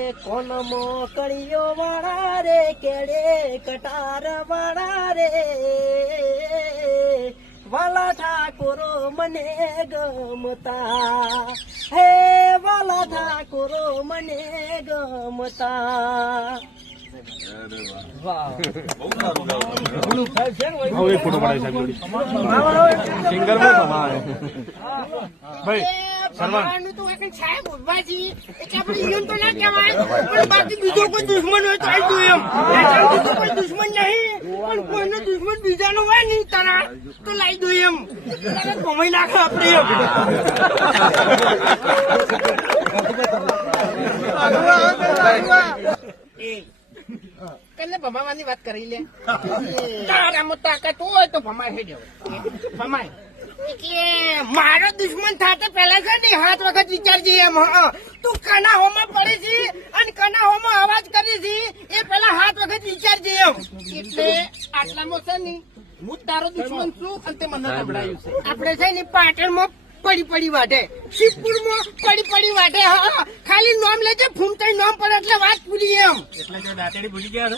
કોન મોકળીઓ વાળા રે કેડે કટાર વાળા રે વાલા ઠાકોરો મને ગમતા હે વાલા ઠાકોરો મને ગમતા બીજો કોઈ દુશ્મન હોય તો કોઈ દુશ્મન નહીં પણ કોઈનો દુશ્મન બીજાનો હોય નહીં તારા તો લાવી દો એમ કમાઈ નાખે આપડે કને ભમાવાની વાત કરી લે તારામાં તાકાત હોય તો ભમાય હે ભમાય એટલે મારો દુશ્મન થાતે પેલા છે ને 7 વખત વિચારજે એમ તું કના હોમાં પડે છે અને કના હોમાં અવાજ કરે છે એ પેલા 7 વખત વિચારજે એમ એટલે આટલામાં છે ને હું તારો દુશ્મન છું અને તે મને ગભરાયું છે આપણે છે ને પાટણમાં પડી વાટે શિવપુરમાં પડી વાટે હા ખાલી નામ લેજે ફૂમતાઈ નામ પર એટલે વાત પૂરી એમ એટલે જો દાંતેડી ભૂલી ગયા